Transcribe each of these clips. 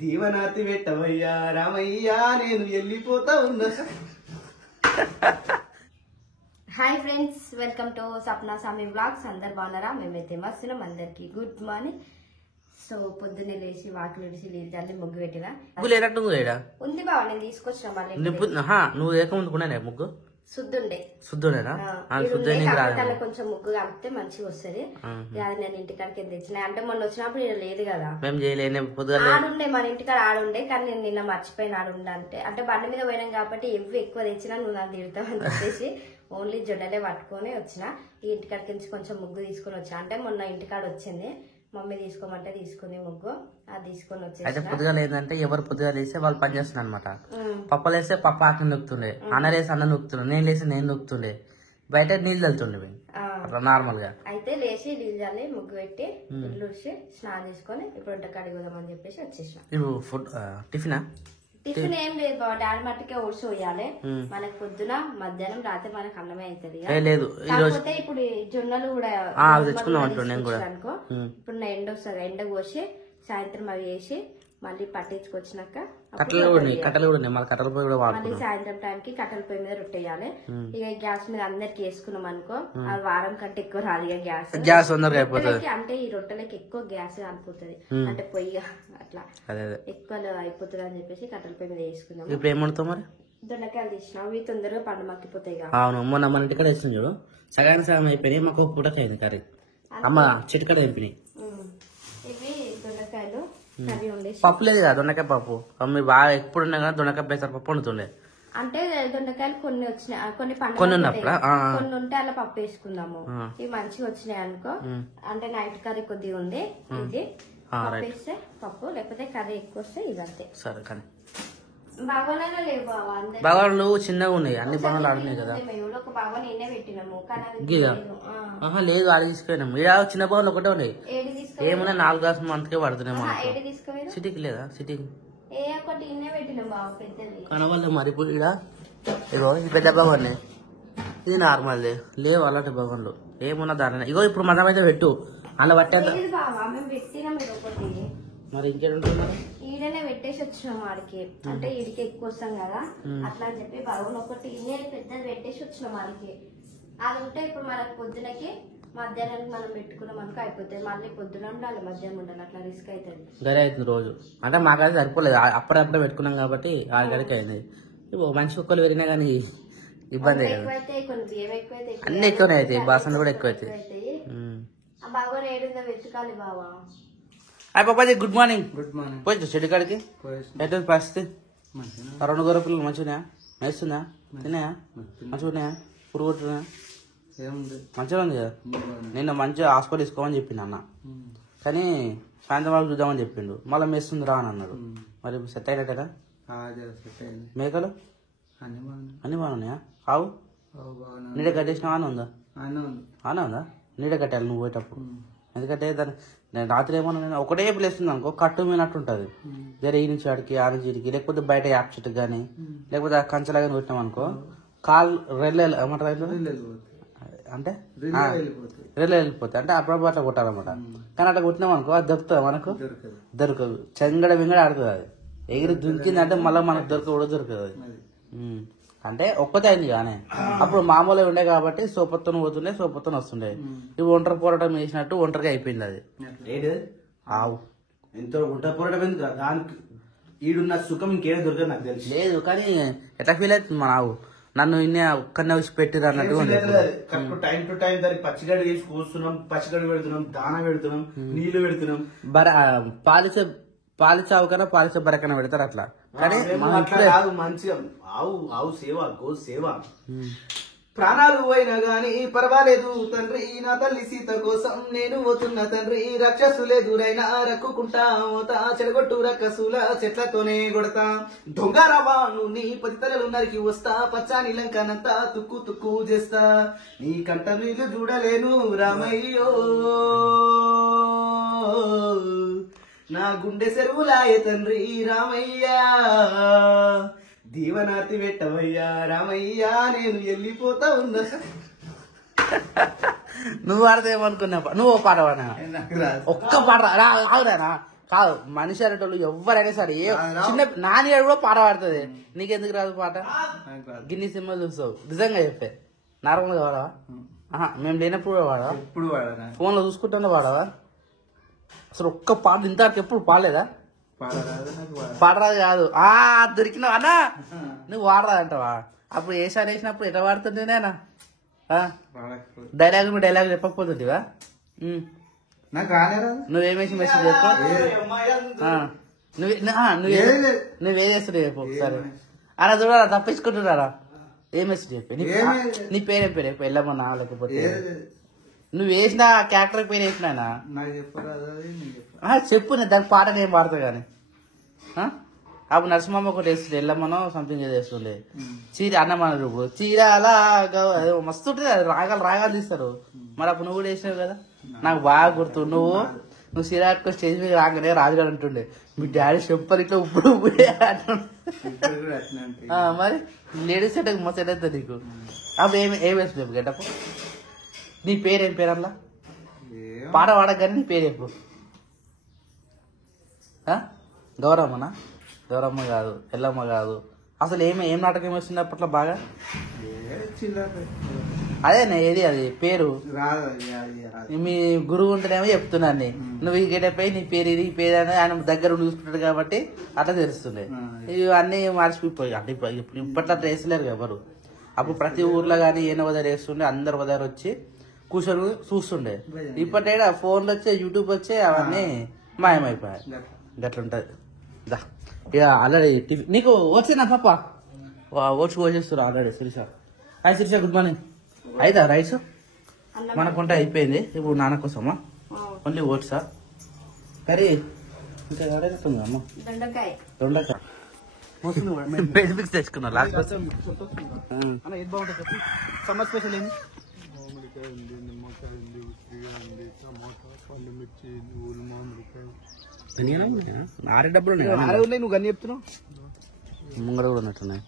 దీవనాతి పెట్టవయ్యా రామయ్యా నేను వెళ్ళిపోతా ఉన్నా. Hi friends, welcome to Sapna సామి బ్లాగ్స్. అందరు బాగున్నారా? మేమైతే మస్తున్నాం. అందరికి గుడ్ మార్నింగ్. సో పొద్దున్నే లేచి వాకిలు విడిచి నీళ్ళు చల్లి ముగ్గు పెట్టినా ఉంది బావ. నేను తీసుకొచ్చిన మళ్ళీ నువ్వు ఏకముందుకున్నా ముగ్గు సుద్దుండే కొంచెం ముగ్గు కలిపితే మంచిగా వస్తుంది. అది నేను ఇంటికాడికి తెచ్చిన. అంటే మొన్న వచ్చినప్పుడు ఇక్కడ లేదు కదా, ఆడుండే మన ఇంటికాడ ఆడుండే. కానీ నేను నిన్న మర్చిపోయిన ఆడుండే. అంటే బండి మీద పోయినాం కాబట్టి ఎవ్వి ఎక్కువ తెచ్చినా నువ్వు నన్ను తిడతావని చెప్పేసి ఓన్లీ జొడ్డలే పట్టుకొని వచ్చిన. ఈ ఇంటికాడికి నుంచి కొంచెం ముగ్గు తీసుకొని వచ్చా. అంటే మొన్న ఇంటికాడ వచ్చింది, మమ్మీ తీసుకోమంటే తీసుకుని ముగ్గు అది తీసుకొని వచ్చేసి. అయితే పొద్దుగా లేదంటే ఎవరు పొద్దుగా లేస్తే వాళ్ళు పని చేస్తున్నారు అనమాట. పప్పలేస్తే పప్ప ఆకలి నొక్కుతుండే, అన్న లేసి అన్న నొక్కుతుండే, నేను లేసి నేను నొక్కుతుండే, బయట నీళ్ళు వెళ్తుండే నార్మల్ గా. అయితే లేచి నీళ్ళు చల్లి ముగ్గు పెట్టి ఇల్లు ఉడిచి స్నానం చేసుకొని ఇప్పుడు వంట కడిగి పోదామని చెప్పేసి వచ్చేసిన. ఇప్పుడు ఫుడ్ టిఫినా? టిఫిన్ ఏం లేదు బాబు, డాడీ మట్టుకే ఊడ్చి పోయాలి. మనకు పొద్దున మధ్యాహ్నం రాత్రి మనకు అన్నమే అవుతుంది. కాకపోతే ఇప్పుడు జొన్నలు కూడా అనుకో. ఇప్పుడు నా ఎండ వస్తుంది, ఎండ కోసి సాయంత్రం అవి వేసి మళ్ళీ పట్టించుకొచ్చినాక మళ్ళీ సాయంత్రం టైంకి కట్టెల పొయ్యి మీద రొట్టెయ్యాలి. ఇక గ్యాస్ మీద అందరికి వేసుకున్నాం అనుకో, అది వారం కంటే ఎక్కువ రాదు ఇక గ్యాస్. అంటే ఈ రొట్టెలకి ఎక్కువ గ్యాస్ అయిపోతుంది, అంటే పొయ్యి అట్లా ఎక్కువ అయిపోతుంది అని చెప్పేసి కట్టెల పొయ్యి మీద వేసుకున్నాం. ఇప్పుడు ఏమంటావు మరి? దొండకాయలు తీసినాం, ఇవి తొందరగా పండు మక్కిపోతాయి. అవును, మొన్న మన ఇంటికాడ వేస్తుంది చూడు, సగానికి సగం అయిపోయినాయి. మాకు పూటకైంది కర్రీ, అమ్మ చిటికడ అయిపోయినాయి. ఇవి దొండకాయలు పప్పు లేదు కదా, దొండకాయ పప్పు. మీరు బాగా ఎప్పుడు ఉన్నా కదా దొండకాయ పెసర పప్పు వండుతుండే. అంటే దొండకాయలు కొన్ని వచ్చినాయి, కొన్ని కొన్ని ఉన్నప్పుడు కొన్ని ఉంటే అలా పప్పు వేసుకుందాము. ఇవి మంచిగా వచ్చినాయి అనుకో. అంటే నైట్ కర్రీ కొద్దిగా ఉంది, ఇది వేస్తే పప్పు, లేకపోతే కర్రీ ఎక్కువ వస్తే ఇదంతే. సరే కానీ బాగోలేనా లేవు బావా, బాగాలు చిన్నగా ఉన్నాయి, అన్ని బాగాలు ఆడున్నాయి కదా. ఒక బాగా నేనే పెట్టినాము, లేదు ఆడ తీసుకెళ్ళినాము. ఇలా చిన్న బాగాలు ఒకటే ఉన్నాయి, ఏమన్నా 4 గ్లాసులు మంత్కే పడుతున్నాయి. సిటీకి లేదా? సిటీకి కనవాళ్ళ మరి ఇప్పుడు ఇక్కడ ఇగో ఈ పెద్ద భవన్, ఇది నార్మల్ లేవు అలాంటి భవన్లు ఏమున్నా దాని. ఇగో ఇప్పుడు మనం అయితే పెట్టు అలా పట్టేద్దాం. మరి ఇంకేంటున్నారు? ఈడనే పెట్టేసి వచ్చినాం వాడికి, అంటే ఈడికి ఎక్కువ వస్తాం కదా అట్లా అని చెప్పి భవన్ ఒకటి పెద్దది పెట్టేసి వచ్చినాం వాడికి. అది ఉంటే ఇప్పుడు మనకు పొద్దునకి మధ్యాహ్నానికి మనం పెట్టుకున్నాం అనుకో అయిపోతుంది. మళ్ళీ పొద్దున ఉండాలి, మధ్యాహ్నం ఉండాలి, అట్లా రిస్క్ అవుతుంది. గరే అవుతుంది రోజు. అంటే మాకైతే సరిపోలేదు, అప్పుడప్పుడే పెట్టుకున్నాం కాబట్టి ఆ గడికి అయింది. ఇప్పుడు మనిషి కుక్కలు పెరిగినా కానీ ఇబ్బంది కదా, అన్ని ఎక్కువనే అవుతాయి, బాసనలు కూడా ఎక్కువ అవుతాయి. బాగా ఏడుందో వెతుకాలి బావా. Hi పాపాజీ, good morning. Good morning. పోయి చెట్టు కాడికి ఎటువంటి పరిస్థితి? 2 గొర్రె పిల్లలు మంచిగా మేస్తున్నా, తిన్నాయా? మంచిగా ఉన్నాయా? పురుగు కొట్టున్నాయా? మంచిగా ఉంది కదా. నిన్న మంచిగా హాస్పిటల్ తీసుకోమని చెప్పిండు అన్న, కానీ సాయంత్రం వరకు చూద్దామని చెప్పిండు. మళ్ళీ మేస్తుంది రా అని అన్నాడు. మరి సెట్ అయినట్టేనా? మేకలు అన్ని బాగున్నాయా? ఆవు నీడ కట్టేసినా అని ఉందా? ఆనే ఉందా? నీడ కట్టాలి నువ్వు పోయేటప్పుడు, ఎందుకంటే దాన్ని నేను రాత్రి ఏమన్నా ఒకటే ప్లేస్ ఉంది అనుకో, కట్టు మీనట్టు ఉంటుంది. వేరే ఈ నుంచి ఆడికి ఆ నుంచి ఇడికి, లేకపోతే బయట యాప్ చెట్టుకు కానీ లేకపోతే ఆ కంచెలాగా కొట్టినాం అనుకో, కాలు రెల్లె ఏమంటారు అంటే రెల్లె వెళ్ళిపోతాయి. అంటే అప్పుడప్పుడు అట్లా కొట్టాలన్నమాట. కానీ అట్లా కొట్టినాం అనుకో అది దొరుకుతుంది, మనకు దొరకదు. చెంగడ వింగడ ఆడుతుంది, అది ఎగిరి దుంకింది అంటే మళ్ళీ మనకు దొరకదు అది. అంటే ఒక్కతే అయింది కానీ అప్పుడు మామూలుగా ఉండే కాబట్టి సోపత్తును పోతుండే, సోపత్తును వస్తుండే. ఇవి ఒంటరి పోరాటం వేసినట్టు ఒంటరిగా అయిపోయింది అది. ఆవు ఎంతో ఒంటరి పోరాటం ఎందుకు, దానికి ఈడున్న సుఖం ఇంకేదో దొరకదు నాకు తెలుసు. లేదు కానీ ఎట్లా ఫీల్ అవుతుంది మన ఆవు, నన్ను ఇన్నే ఒక్కనే వచ్చి పెట్టిరు అన్నట్టు. కరెక్ట్ టైం టు టైం దానికి పచ్చిగడ్డి వేసి కూస్తున్నాం, పచ్చిగడ్డి పెడుతున్నాం, దాన పెడుతున్నాం, నీళ్లు పెడుతున్నాం. పాలిచావు కన్నా పాలిచే బరకన పెడతారు అట్లా. కానీ మంచిగా ఆవు సేవ, గో సేవ. ప్రాణాలు పోయినా గాని పర్వాలేదు తండ్రి, నా తల్లి సీత కోసం నేను పోతున్నా తండ్రి. రక్షసులేదురైనా రక్కుకుంటా పోతా, చెడగొట్టు రక్కసుల చెట్లతోనే కొడతా. దొంగరవాణు నీ 10 తలలు నరికి వస్తా, పచ్చాని లంకనంతా తుక్కు తుక్కు చేస్తా. నీ కంట నీళ్లు చూడలేను రామయ్యో, నా గుండె చెరువులాయే తండ్రి రామయ్యా. దీవనాతి పెట్టవయ్యా రామయ్యా నేను వెళ్ళిపోతా ఉన్నా. నువ్వు పాడతావేమనుకున్నా, నువ్వు పాడవానా? ఒక్క పాట రావురానా? కాదు మనిషి అనేటోళ్ళు ఎవరైనా సరే చిన్న నాని గారు కూడా పాట పాడుతుంది. నీకెందుకు రాదు పాట? గిన్ని సినిమాలు చూస్తావు. నిజంగా చెప్పే నార్మల్ గా వాడవా? మేము లేనప్పుడు వాడవా? ఎప్పుడు వాడరా? ఫోన్ లో చూసుకుంటానే వాడవా? అసలు ఒక్క పాట ఇంతవరకు ఎప్పుడు పాడలేదా? పాడరాదు కాదు దొరికినావు అన్నా. నువ్వు వాడరాదంటావా? అప్పుడు ఏసారి వేసినప్పుడు ఎట్లా వాడుతుంటేనేనా డైలాగ్ చెప్పకపోతుంటివా? నాకు రాలేరా? నువ్వేమేసి మెసేజ్ చెప్పు. నువ్వేదేస్తాడు చెప్పు ఒకసారి. అలా చూడాలా తప్పించుకుంటున్నారా? ఏ మెసేజ్ చెప్పి నీ పేరేం పేరు చెప్పు. వెళ్ళమన్నా లేకపోతే నువ్వు వేసిన క్యారెక్టర్ పేరు వేసినా చెప్పు. నేను దానికి పాట నేను పాడతా కానీ. అప్పుడు నరసింహమ్మ ఒకటి వేస్తుండే ఎల్లమ్మనో సంథింగ్ చేస్తుండే. చీర అన్నమన్నారు. ఇప్పుడు చీర అలా మస్తు ఉంటుంది. రాగాలు తీస్తారు. మరి అప్పుడు నువ్వు కూడా వేసినావు కదా. నాకు బాగా గుర్తు. నువ్వు చీర కట్టుకొని స్టేజ్ మీద రాగానే రాజుగారు అంటుండే మీ డాడీ చెంపలు ఇట్లా ఇప్పుడు మరి లేడీస్ సెట్ మస్తు సెట్ అవుతుంది నీకు. అప్పుడు ఏం వేస్తుంది గెటప్? నీ పేరేం పేరు అట్లా పాట పాడగానే నీ పేరు చెప్పు. గౌరమ్మనా? గౌరమ్మ కాదు, ఎల్లమ్మ కాదు. అసలు ఏం నాటకం వేస్తుంది అప్పట్లో బాగా? అదేనా ఏది అది పేరు? మీ గురువు ఉంటేనేమో చెప్తున్నాను. నువ్వు ఈ గెటపై నీ పేరు ఇది ఈ పేరు అనేది ఆయన దగ్గర చూసుకుంటాడు కాబట్టి అట్లా తెలుస్తుండే. ఇవి అన్నీ మర్చిపోయి అంటే ఇప్పట్లో అట్లా వేసలేరు ఎవరు. అప్పుడు ప్రతి ఊర్లో కానీ ఏనో వదిలి వేస్తుండే. అందరు వదిలి వచ్చి కూర్చొని చూస్తుండే. ఇప్పటికైనా ఫోన్లు వచ్చే యూట్యూబ్ వచ్చే అవన్నీ మాయమైపోయాయి. గట్లుంటది. ఇక ఆల్రెడీ టిఫిన్ నీకు వచ్చేనా పాప? ఓట్స్ వచ్చేస్తారు already. Sirisha hi Sirisha, good morning. అయిదా రైస్ మనకుంట అయిపోయింది. ఇప్పుడు నాన్న కోసమా ఓన్లీ ఓట్సా? కర్రీ ఇంకా అమ్మ దొండకాయ బెనిఫిక్స్ తెచ్చుకున్నా లాస్ట్ అన్న. ఏది బాగుంటుంది సమ్మర్ స్పెషల్ ఏంది? ఆరే డబ్బులు ఉన్నాయి. నువ్వు గన్ని చెప్తున్నావు. ముంగడ కూడా ఉన్నట్టున్నాయి.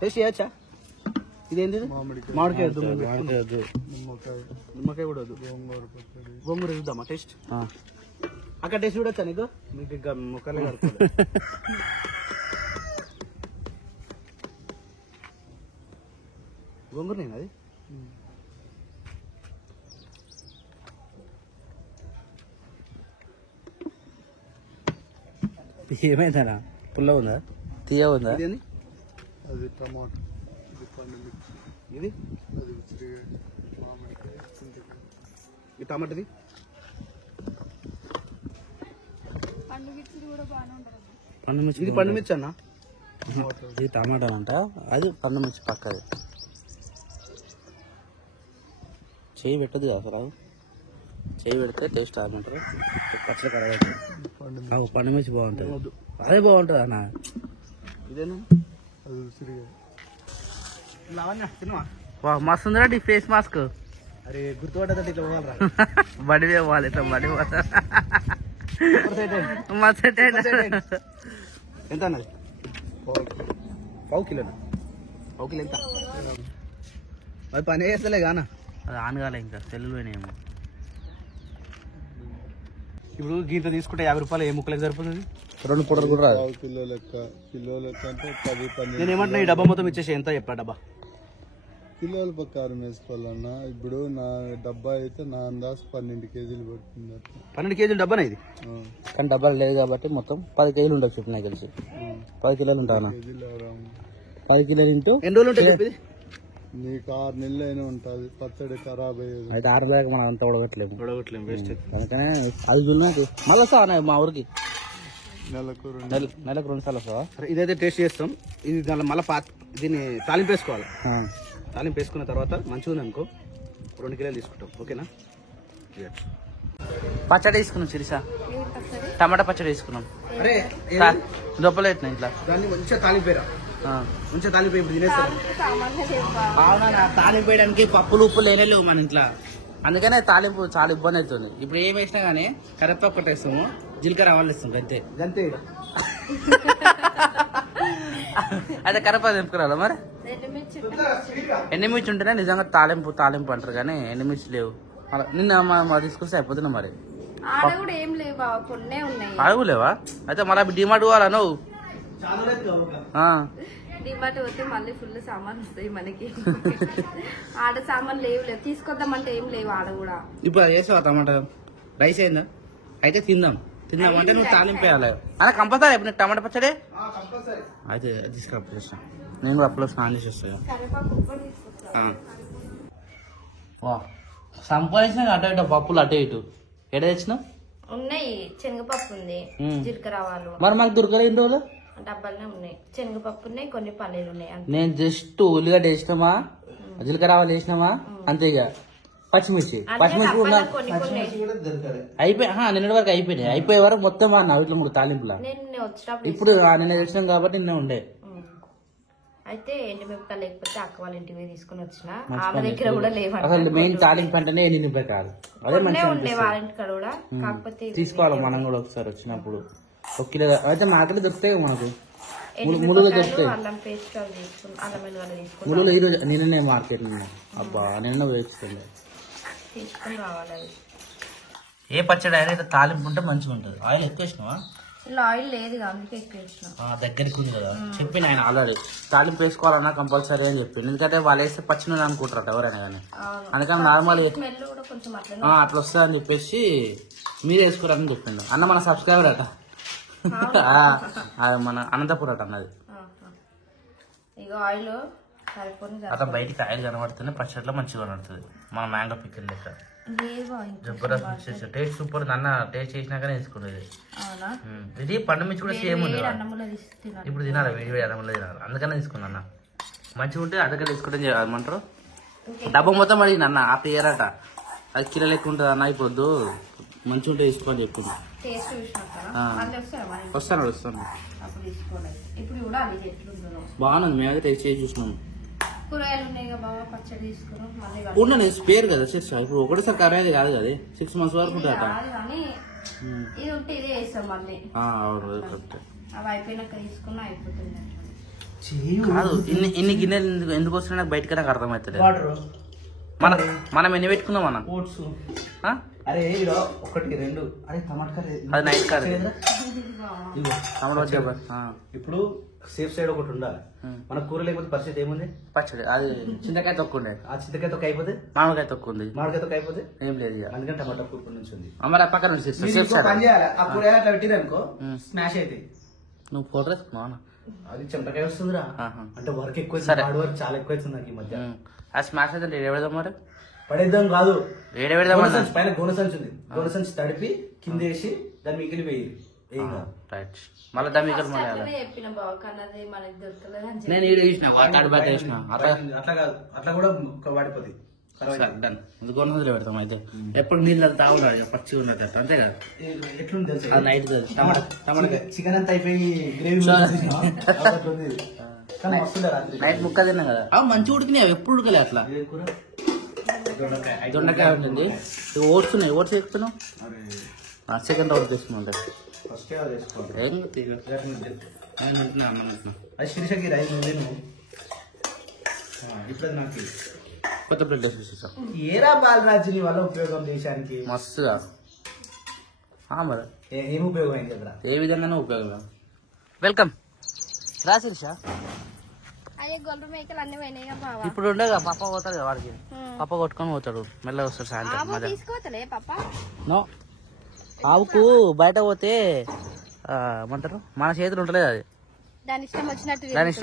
టేస్ట్ చేయొచ్చా? ఇదేంటి? మామిడికాయ వద్దు, నిమ్మకాయ కూడా వద్దు. గోంగూర చూద్దామా టేస్ట్? అక్కడ టేస్ట్ చూడొచ్చా నీకు? మీకు ఇంకా మొక్కలే కలుపుతుంది. గోంగూర నేను అది ఏమైందా? పుల్ల ఉందా? తీయ ఉందా? అది టమాటా, ఇది ఈ టమాటాది పండు మిర్చి. ఇది పండు మిర్చి అన్న. ఇది టమాటా అంట. అది పండు మిర్చి పక్కది. చేయి పెట్టదు కదా అసలు. చేయి పెడితే టేస్ట్ ఆగమంటారు. పచ్చడి కడగదు. పండు మిర్చి బాగుంటుంది. అదే బాగుంటుంది అన్న. ఇదేనా? అది ఉసిరిగా. మస్తు ఉందిరా ఫేస్ మాస్క్. అరే గుర్తుపడ్డా ఇట్లా పోవాలరా. బడి పోవాలి ఇట్లా బడి ఎంత అన్నది? పావు కిలోనా? పావు కిలో ఎంత? అది పని చేస్తలే కానా? అది ఆనగాలి ఇంకా సెల్లులోనేమో. ఇప్పుడు గీత తీసుకుంటే 50 రూపాయలు ఏ ముక్కలకు సరిపోతుంది? 2 పూటలు కూడా రాదు. కిలో లెక్క అంటే 10 నేను ఏమంటున్నా, ఈ డబ్బా మొత్తం ఇచ్చేసి ఎంత చెప్పా? డబ్బా కిలోల ప్రకారం వేసుకోవాలన్నా. ఇప్పుడు నా డబ్బా అయితే నా అందాజు 12 కేజీలు పడుతుంది. 12 కేజీలు డబ్బానా ఇది? కానీ డబ్బాలు లేదు కాబట్టి మొత్తం 10 కేజీలు ఉండొచ్చు. చెప్పు నాకు తెలిసి 10 కిలోలు ఉంటానా? 10 కిలోలు ఇంటూ ఎన్ని రోజులు ఉంటాయి చెప్పేది? నీకు 6 నెలలు అయినా ఉంటుంది. పచ్చడి ఖరాబ్ అయ్యేది అయితే 6 నెలలకు మనం అంతా ఉడగట్లేము. వేస్ట్. అందుకనే అది చూడలేదు. మళ్ళీ వస్తావా మా ఊరికి? నెలకు 2 సార్లు వస్తావా? ఇదైతే టేస్ట్ చేస్తాం. ఇది దానిలో మళ్ళీ దీన్ని తాలింపు వేసుకోవాలి. తాలింపు వేసుకున్న తర్వాత మంచిగా ఉంది అనుకో 2 కిలోలు తీసుకుంటాం. ఓకేనా? పచ్చడి తీసుకున్నాం శిరీష. టమాటా పచ్చడి తీసుకున్నాం. అరే దొప్పలు పెట్టినా ఇంట్లో. దాన్ని మంచిగా తాలింపేరా. మంచిగా తాలింపు ఇప్పుడు తినేస్తాం. అవునా? తాలింపు వేయడానికి పప్పులు ఉప్పు లేనేలేవు మన ఇంట్లో. అందుకనే తాలింపు చాలా ఇబ్బంది అవుతుంది. ఇప్పుడు ఏం వేసినా గానీ కరెక్ట్ ఒకటి వేస్తాము, జీలకర్ర ఆవాలు వేస్తాం అంతే. అంతే. అయితే కరెక్ట్ తెంపుకురాలా మరి? ఎండుమిర్చి ఉంటేనే నిజంగా తాలింపు అంటారు కానీ ఎండుమిర్చి లేవు. నిన్న తీసుకొస్తే అయిపోతున్నా మరి. ఆడ కూడా ఏం లేవు బావ, కొన్నే ఉన్నాయి. అడుగులేవా అయితే మళ్ళీ డిమార్ట్ పోవాలా నువ్వు? డిమార్ట్ పోతే మళ్ళీ ఫుల్ సామాన్ వస్తాయి మనకి. ఆడ సామాన్ లేవు తీసుకొద్దామంటే ఏం లేవు ఆడ కూడా. ఇప్పుడు అది వేసావా టమాటా రైస్ అయిందా? అయితే తిందామంటే నువ్వు తాలింపేయాలి అలా కంపల్సరీ. ఇప్పుడు టమాటా పచ్చడే అయితే తీసుకురా. నేను కూడా అప్పుడు స్నానం చేసి వస్తాను. సంపాదించిన అటు ఇటు పప్పులు అటు ఇటు ఎడ తెచ్చినావు? ఉన్నాయి, శనగపప్పు ఉంది, జీలకర్ర ఆవాలు. మరి మాకు దొరకలేదు రోజు డబ్బాలనే ఉన్నాయి. శనగపప్పు ఉన్నాయి, కొన్ని పల్లీలు ఉన్నాయి. నేను జస్ట్ ఉల్లిగడ్డ వేసినామా, జీలకర్ర ఆవాలు వేసినామా అంతే. ఇక పచ్చిమిర్చి అయిపోయి నిన్నటి వరకు అయిపోయినాయి. అయిపోయే వరకు మొత్తం ఇట్లా 3 తాలింపులా. ఇప్పుడు నిన్న తెచ్చినాం కాబట్టి నిన్న ఉండే. అయితే ఎండుమిరపకాయలు లేకపోతే అక్క వాళ్ళ ఇంటికి తీసుకుని వచ్చిన. ఆమె దగ్గర కూడా లేవు. అసలు మెయిన్ తాలింపు అంటేనే ఎండుమిరపకాయలు. అదే ఉండే వాళ్ళ ఇంటికాడ కూడా. కాకపోతే తీసుకోవాలి మనం కూడా ఒకసారి వచ్చినప్పుడు. 1 కిలో అయితే మార్కెట్ దొరుకుతాయి మనకు. ములుగు దొరుకుతాయి. ములుగులో ఈరోజు నిన్ననే మార్కెట్ అబ్బా నిన్న వేస్తుండే తీసుకుని రావాలి. ఏ పచ్చడి అయినా తాలింపు ఉంటే మంచిగా ఉంటుంది. ఆయిల్ ఎక్కువ వేసినావా? ఇలా ఆయిల్ లేదు అందుకే ఎక్కువ వేసిన. దగ్గరికి ఉంది కదా చెప్పింది ఆయన ఆల్రెడీ. తాలింపు వేసుకోవాలన్నా కంపల్సరీ అని చెప్పింది. ఎందుకంటే వాళ్ళు వేస్తే పచ్చిని అనుకుంటారట ఎవరైనా కానీ. అందుకని నార్మల్ అట్లా వస్తుందని చెప్పేసి మీరు వేసుకోరని చెప్పిండు అన్న. మన సబ్స్క్రైబర్ అట మన అనంతపురం అట అన్నది. ఇక ఆయిల్ అట్లా బయటికి ఆయిల్ కనబడుతుంది, పచ్చడిలో మంచిగా కనబడుతుంది. మన మ్యాంగో పిక్కల్ లెక్క జబర్దస్త్ మిక్స్ చేసి టేస్ట్ సూపర్. అన్న టేస్ట్ చేసినాకనే వేసుకునేది. ఇది పండు మిర్చి కూడా సేమ్ ఉంది. ఇప్పుడు తినాలి, వేడి వేడి అన్నంలో తినాలి. అందుకనే తీసుకున్నా అన్న. మంచిగా ఉంటే అదొక తీసుకుంటే ఏమంటారు డబ్బా మొత్తం అడిగింది అన్న. ఆ పేరట అది కిలో లెక్క ఉంటుంది అన్న. ఇప్పుడు మంచిగా ఉంటే తీసుకోని చెప్పింది. వస్తాను బాగుంది. మేమైతే టేస్ట్ చేసి చూసినాము. ఉండని స్పేర్ కదా చేస్తా. ఇప్పుడు ఒకటేసారి కర్రీ అది కాదు కదా, 6 months వరకు ఉంటాయట. కాదు ఇన్ని గిన్నెలు ఎందుకు వస్తున్నాయి నాకు బయటకి నాకు అర్థమవుతుంది. మనం ఎన్ని పెట్టుకుందాం అన్న? అరే 1 2 అరే టమాటా అది నైట్ కాదు ఇప్పుడు సేఫ్ సైడ్ ఒకటి ఉండాలి. మన కూర లేకపోతే పరిస్థితి ఏముంది? పచ్చడి అది చింతకాయ తొక్కుండే. ఆ చింతకాయ తొక్క అయిపోతే మామిడికాయ తొక్కుంది. మామిడికాయ తొక్క అయిపోతే ఏం లేదు. అందుకని టమాటా కూర నుంచి ఉంది. మరి పక్కన పని చేయాలి. ఆ కూర అట్లా పెట్టిరు అనుకో స్మాష్ అయితే. నువ్వు ఫోటో వేసుకున్నావు అది చెంపకాయ వస్తుందిరా. అంటే వర్క్ ఎక్కువ, హార్డ్ వర్క్ చాలా ఎక్కువ అవుతుంది నాకు ఈ మధ్య. అది స్మాష్ అయితే ఏడబెడదాం మరి. పడేద్దాం కాదు, ఏడబెడదాం. పైన గోన సంచి ఉంది, గోన సంచి తడిపి కింద వేసి దాన్ని మిగిలి వేయి. మళ్ళీ నేను అట్లా కాదు, అట్లా కూడా వాడిపోతుంది. పెడతాం అయితే ఎప్పుడు నీళ్ళు తాగున్నాడు పచ్చి ఉన్నది అంతే కదా. ఎట్లుంది తెలుసు నైట్ చికెన్ అంతా అయిపోయి గ్రేవీ నైట్ ముక్క తిన్నా కదా. మంచిగా ఉడికినాయి, ఎప్పుడు ఉడకలే అట్లా. దొండకాయ ఉంటుంది, ఓట్స్ ఉన్నాయి. ఓట్స్ ఎక్కుతున్నావు సెకండ్ రౌండ్ తీసుకున్నాం. కొత్త ప్లేట్ వేసేసాం. ఏరా బాలరాజు నీ వల్ల ఉపయోగం దేశానికి మస్తుగా. మరి ఏం ఉపయోగం అయింది కదా? ఏ విధంగానే ఉపయోగం. వెల్కమ్ రా శిరీష. ఇప్పుడు ఉండగా పప్ప పోతాడు కదా వాడికి. పప్ప కొట్టుకొని పోతాడు, మెల్లగా వస్తాడు సాయంత్రం. నో ఆవుకు బయట పోతే ఏమంటారు మన చేతులు ఉంటలేదు. అది దాని ఇష్టం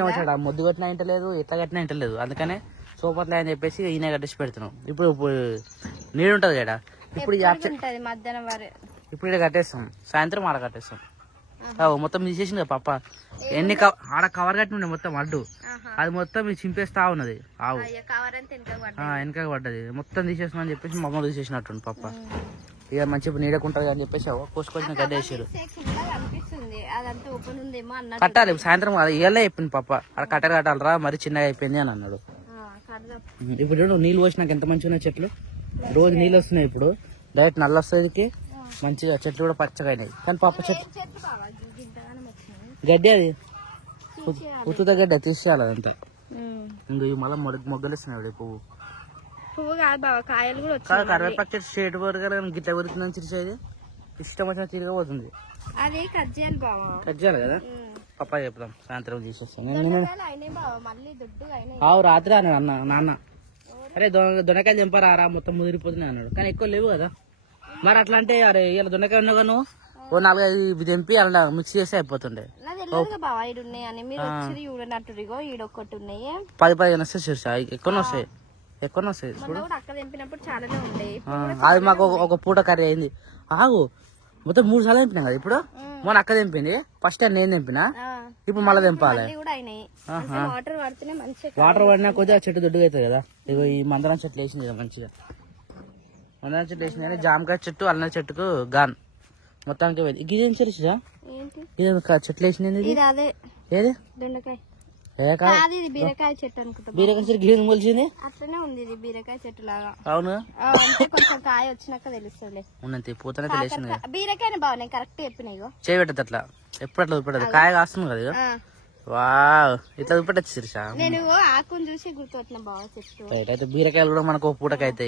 వచ్చినట్టు ముద్దు కట్టినా ఇంటలేదు, ఎట్లా కట్టినా ఇంటలేదు. అందుకనే సూపర్లే అని చెప్పేసి ఈయన కట్టేసి పెడుతున్నాం. ఇప్పుడు నీడు ఉంటది కదా, ఇప్పుడు ఇప్పుడు ఇక్కడ కట్టేస్తాం, సాయంత్రం ఆడ కట్టేస్తాం. మొత్తం తీసేసింది కదా పప్ప. ఎన్ని ఆడ కవర్ కట్టి ఉండే మొత్తం అడ్డు, అది మొత్తం చింపేస్తా ఉన్నది ఆవు. వెనక పడ్డది మొత్తం తీసేస్తున్నా అని చెప్పేసి మమ్మల్ని తీసేసినట్టు పప్ప. ఇక మంచిగా నీడకుంటది అని చెప్పేసి కోసుకొచ్చిన గడ్డ వేసారు. కట్టాలి సాయంత్రం, అది ఇయ్యాలే చెప్పింది పప్ప. అక్కడ కట్టెలు కట్టాలరా మరి చిన్నగా అయిపోయింది అని అన్నాడు. ఇప్పుడు నీళ్ళు పోసినాక ఎంత మంచిగా ఉన్నాయి చెట్లు. రోజు నీళ్ళు వస్తున్నాయి. ఇప్పుడు డైరెక్ట్ నల్ల వస్తుంది మంచిగా, చెట్లు కూడా పచ్చగా అయినాయి. కానీ పప్ప చెట్లు గడ్డి, అది ఉత్తుత గడ్డి తీసేయాలి అదంతా. మళ్ళీ మొగ్గలు ఇస్తున్నాయి పువ్వు. పువ్వు కాదు బావ, కాయలు కూడా కరివేపాకు చెట్టు స్ట్రేట్ గిట్ల కొడుతుందని చిరిచేది. ఇష్టం వచ్చిన తిరగబోతుంది. అది కట్ చేయాలి బావా, కట్ చేయాలి కదా. పప్పాయి చెప్తాం సాయంత్రం తీసుకొస్తాను. అయినాయి బావా, మళ్ళీ దుడ్డు అయినాయి. ఆవు రాత్రి అన్నాడు నాన్న, అరే దొండకాయలు తెంపరా మొత్తం ముదిరిపోతున్నాయి అన్నాడు. కానీ ఎక్కువ లేవు కదా. మరి అట్లా అంటే అరే ఇలా దొండకాయ ఉన్నాగా నువ్వు ఓ 4-5 ఇవి తెంపి అలా మిక్స్ చేస్తే అయిపోతుండే. బావా ఇడు ఉన్నాయని మీరు వచ్చి చూడనట్టుగో ఈడొక్కటి ఉన్నాయి. 10-15 వస్తాయి శిర్ష, ఎక్కువ వస్తాయి మొన్న కూడా అక్క తెంపినప్పుడు చాలానే ఉండే. అది మాకు ఒక పూట కర్రీ అయింది. ఆగు మొత్తం 3 సార్లు తెంపినా కదా. ఇప్పుడు మొన్న అక్క తెంపింది, ఫస్ట్ టైం నేను తెంపినా, ఇప్పుడు మళ్ళీ తెంపాలి. వాటర్ పడితేనే మంచిగా, వాటర్ పడినా కొద్దిగా చెట్టు దొడ్డుగా అవుతుంది కదా. ఇగో ఈ మందరం చెట్లు వేసింది కదా మంచిగా. మందరం చెట్లు వేసింది కానీ జామకాయ చెట్టు అల్ల చెట్టుకు గాన్ మొత్తానికి పోయింది. ఇదేం చెరుసా ఇది చెట్లు వేసింది. ఏది దొండకాయ బీరకాయ చెట్టు అనుకుంటా. బీరకాయ చెట్టు గిరి మొలిచింది అట్లనే ఉంది. ఇది బీరకాయ చెట్టు లాగా. అవును, కొంచెం కాయ వచ్చినాక తెలుస్తుంది. ఉన్నంత పూతనే తెలిసింది. బీరకాయ బాగున్నాయి, కరెక్ట్ చెప్పినాయి. చేయబెట్టదు అట్లా, ఎప్పుడు అట్లా చూపెట్టదు. కాయ కాస్తుంది కదా. వా ఇట్లా చూపెట్టచ్చు శిరీష. నేను ఆకుని చూసి గుర్తుపట్టిన బాగా చెట్టు. అయితే బీరకాయలు కూడా మనకు ఒక పూటకి అయితే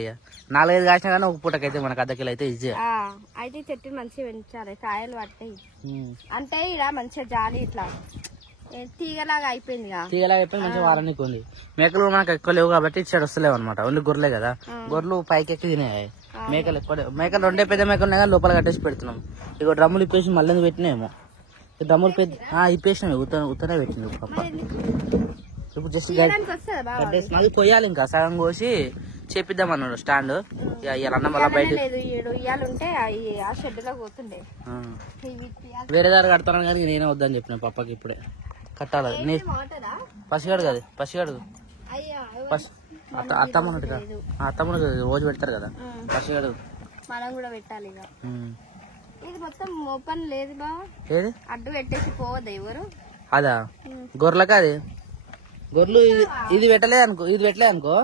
4-5 కాసినా కానీ ఒక పూటకి అయితే మనకు అద్దకిలు అయితే ఈజీ. అయితే చెట్టు మంచిగా పెంచాలి, కాయలు పట్టాయి. అంటే ఇలా మంచిగా జాలి ఇట్లా తీగలాగా అయిపోయింది. తీగలాగా అయిపోయింది, మంచిగా వారానికి ఉంది. మేకలు కూడా మనకు ఎక్కువ లేవు కాబట్టి ఇచ్చాడు వస్తలేవు అనమాట. ఓన్లీ గొర్రెలే కదా. గొర్రెలు పైకి ఎక్కి తినేవి. మేకలు ఎక్కువ, మేకలు 2 పెద్ద మేకలు ఉన్నాయి కానీ లోపల కట్టేసి పెడుతున్నాం. ఇక డ్రమ్ములు ఇప్పేసి మళ్ళీ పెట్టినాయేమో. డ్రమ్ములు పెద్ద ఇప్పేసినాం, ఉత్తనే పెట్టింది పప్ప. ఇప్పుడు జస్ట్ అది పోయాలి, ఇంకా సగం కోసి చేపిద్దాం అన్నాడు స్టాండ్. అన్న మళ్ళీ బయట వేరే దారి కడతాను కానీ నేనే వద్దని చెప్పిన పప్పకి. ఇప్పుడే కట్టాలి. పసిగాడు కదా, పసిగాడు అత్తమ్మన్నట్టు కదా, అత్తమ్మను రోజు పెడతారు కదా పసిగాడు. మనం కూడా పెట్టాలి. ఇది మొత్తం ఓపెన్ లేదు బా, ఏది అడ్డు పెట్టేసి పోవద్దు ఎవరు. అదా గొర్రెలకి అది గొర్రెలు ఇది పెట్టలే అనుకో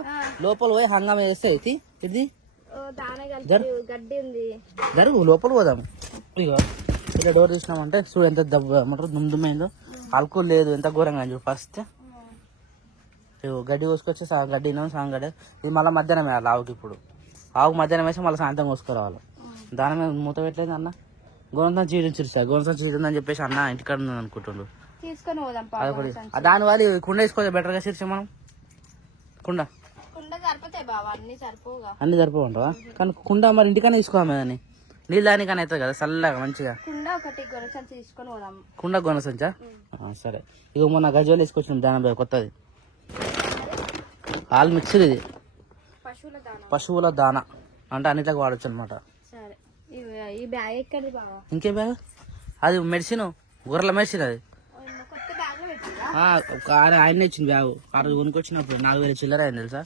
లోపల పోయి హంగామా వేస్తే ఇది గడ్డి ఉంది. జరుగు లోపల పోదాం. ఇగో ఇలా డోర్ చూసినామంటే చూడు ఎంత దెబ్బ దుమ్దుమైందో. ఆల్కూల్ లేదు, ఎంత ఘోరంగా చూడు. ఫస్ట్ గడ్డి కోసుకొచ్చి సగం గడ్డి సగం గడ్డి. ఇది మళ్ళీ మధ్యాహ్నం వేయాలి ఆవుకి. ఇప్పుడు ఆవుకు మధ్యాహ్నం వేసి మళ్ళీ సాయంత్రం కోసుకురావాలి. దాని మీద మూత పెట్టలేదు అన్న. గోనసం చీడించారు, గోనసం చీడిందని చెప్పేసి అన్న ఇంటికాడ ఉందని అనుకుంటుండ్రు. తీసుకొని పోదాం. దాని వాళ్ళు కుండ వేసుకోవచ్చు బెటర్ గా శీర్ష. మనం కుండ అన్ని సరిపోవంటావా? కానీ కుండ మరి ఇంటికన్నా తీసుకోవాలి దాన్ని, నీళ్ళు దానికన్నా అవుతుంది కదా చల్లగా మంచిగా. కుండ గొనసంచా సరే. ఇక మొన్న గజోలు వేసుకొచ్చినాం దాని కొత్తది ఆల్ మిక్స్డ్. ఇది పశువుల దానా అంటే అన్నిటికి వాడచ్చు అనమాట. ఇంకే బ్యాగ్ అది మెడిసిన్, గొర్రెల మెడిసిన్. అది ఆయన ఇచ్చిన బ్యాగు ఆ రోజు కొనుకొచ్చినప్పుడు 4,000 చిల్లర అయింది తెలుసా.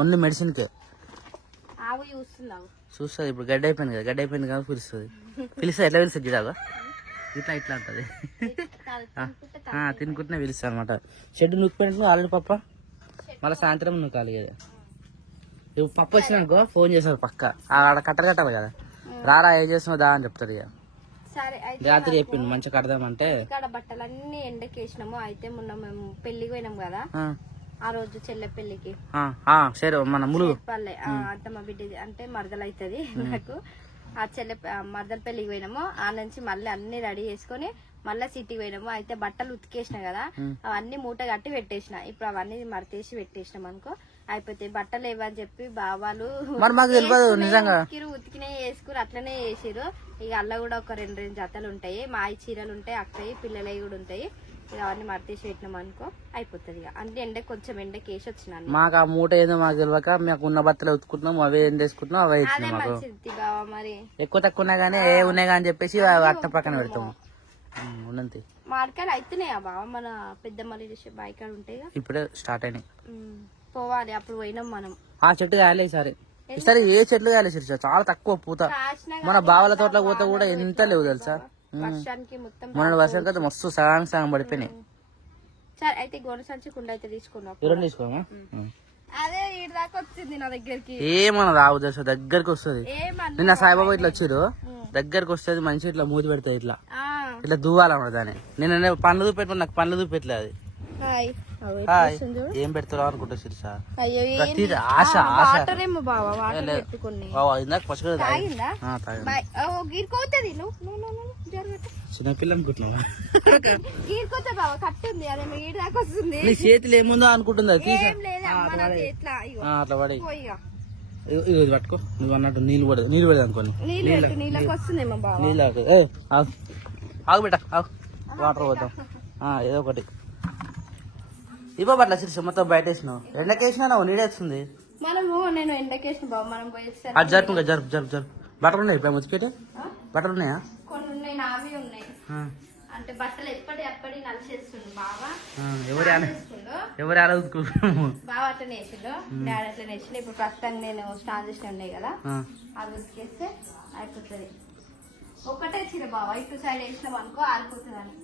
ఓన్లీ మెడిసిన్ కే చూస్తుంది. ఇప్పుడు గడ్డ అయిపోయింది కదా, గడ్డ అయిపోయింది కదా పిలుస్తుంది. పిలిస్తే ఎట్లా పిలుస్తుంది గిడాగా ఇట్లా ఉంటది. తినుకుంటూనే పిలుస్తా అనమాట. షెడ్ నూకిపోయినట్లు ఆల్రెడీ పప్ప. మళ్ళీ సాయంత్రం నూకాలి కదా. ఇప్పుడు పప్ప వచ్చినాకో ఫోన్ చేస్తారు పక్క, ఆడ కట్టాలి కదా. రారా ఏం చేస్తున్నావు దా అని చెప్తారు. ఇక రాత్రి చెప్పింది మంచిగా కడదామంటే ఇక్కడ బట్టలన్నీ ఎండకేసినాము. అయితే మొన్న మేము పెళ్లికి పోయినాం కదా, ఆ రోజు చెల్లె పెళ్లికి సరే మన పల్లె అత్తమ్మ బిడ్డ అంటే మరదలు అవుతుంది నాకు. ఆ చెల్లె మరదల పెళ్లికి పోయినాము. ఆ నుంచి మళ్ళీ అన్ని రెడీ చేసుకుని మళ్ళీ సిటీకి పోయినాము. అయితే బట్టలు ఉతికేసిన కదా, అవన్నీ మూట కట్టి పెట్టేసిన. ఇప్పుడు అవన్నీ మడతేసి పెట్టేసినాం అనుకో అయిపోతాయి. బట్టలు ఏవని చెప్పి బావాలు ఉతికినే వేసుకుని అట్లనే వేసిరు. ఇక అల్ల కూడా ఒక 2 జతలు ఉంటాయి. మాయి చీరలు ఉంటాయి, అక్కయ్య పిల్లలవి కూడా ఉంటాయి. ఇక అవన్నీ మడతేసి పెట్టినాం అనుకో అయిపోతుంది. ఇక అంటే ఎండకి కొంచెం ఎండకి వేసి వచ్చినాను. మాకు ఆ మూట ఏదో మాకు తెలియక మాకు ఉన్న బట్టలు ఉతుకుంటున్నాం, అవే ఏం చేసుకుంటున్నాం అవే బావా. మరి ఎక్కువ తక్కువ ఉన్నా గానీ ఏ ఉన్నాయి కానీ చెప్పేసి అట్ట పక్కన పెడతాము. ఉన్నంత మార్కాలు అవుతున్నాయా బావా? మన పెద్ద మళ్ళీ బాయికాడు ఉంటాయి ఇప్పుడే స్టార్ట్ అయినాయి. పోవాలి. అప్పుడు పోయినాం మనం. ఆ చెట్టు కాయలే ఈసారి. ఈసారి ఏ చెట్లు కాయలే శిరీష, చాలా తక్కువ పూత. మన బావల తోటలో పోతే కూడా ఎంత లేవు తెలుసా. మన వర్షం కదా మస్తు సగం పడిపోయినాయి. సరే అయితే గోన సంచి కుండ అయితే తీసుకున్నాం. తీసుకోమా అదే ఈ దాకా వచ్చింది నా దగ్గరికి. ఏమన్నా రావు తెలుసా, దగ్గరికి వస్తుంది. నిన్న సాయిబాబా ఇట్లా వచ్చిర్రు, దగ్గరకు వస్తుంది మంచి ఇట్లా మూతి పెడతాయి, ఇట్లా ఇట్లా దువ్వాలన్నమాట దాన్ని. నేను పండ్లు చూపెట్టు, నాకు పండ్లు చూపెట్టలేదు. అది హాయ్ హాయ్ ఏం పెడతావు అనుకుంటా శిరీష అయ్యో ప్రతిది ఆశ ఆశ వాటర్ ఏమో బావా వాటర్ పెట్టుకుని ఇందాక పసుపు తాగిందా తాగిందా గీరుకోతుంది నువ్వు జరగట్టు చిన్నపిల్ల అనుకుంటున్నావా గీరుకోతే బావా కట్టుంది అదేమో గీడు దాకా వస్తుంది నీ చేతులు ఏముందో అనుకుంటుందా ఏం లేదు అమ్మ నా చేతిలో అట్లా పడి పోయిగా ఇది పట్టుకో నువ్వు అన్నట్టు నీళ్ళు పడదు అనుకోని నీళ్ళకి వస్తుందేమో బావా నీళ్ళు ఆగు బిడ్డ ఆగు వాటర్ పోతాం ఏదో ఒకటి ఇవ్వబట్ల శిరీష మొత్తం బయట వేసినావు ఎండకేసినా నీడేస్తుంది మనము నేను ఎండకేసిన బాబు మనం పోయేసరికి అది జరుపు జరుపు జరుపు జరుపు బట్టలు ఉన్నాయి ఇప్పుడు ముచ్చిపెట్టి బట్టలు ఉన్నాయా కొన్ని ఉన్నాయి నావి ఉన్నాయి అంటే బట్టలు ఎప్పటి నలిచేస్తుండు బావా ఎవరు ఎలా బావ అట్లా నేసిండు డాడీ అట్లా నేసిండు ఇప్పుడు ప్రస్తుతం నేను స్టాండ్ చేసిన ఉన్నాయి కదా అవి ఉతికేస్తే అయిపోతుంది ఒకటే చీర బావా ఇటు సైడ్ వేసినాం అనుకో ఆరిపోతుంది అని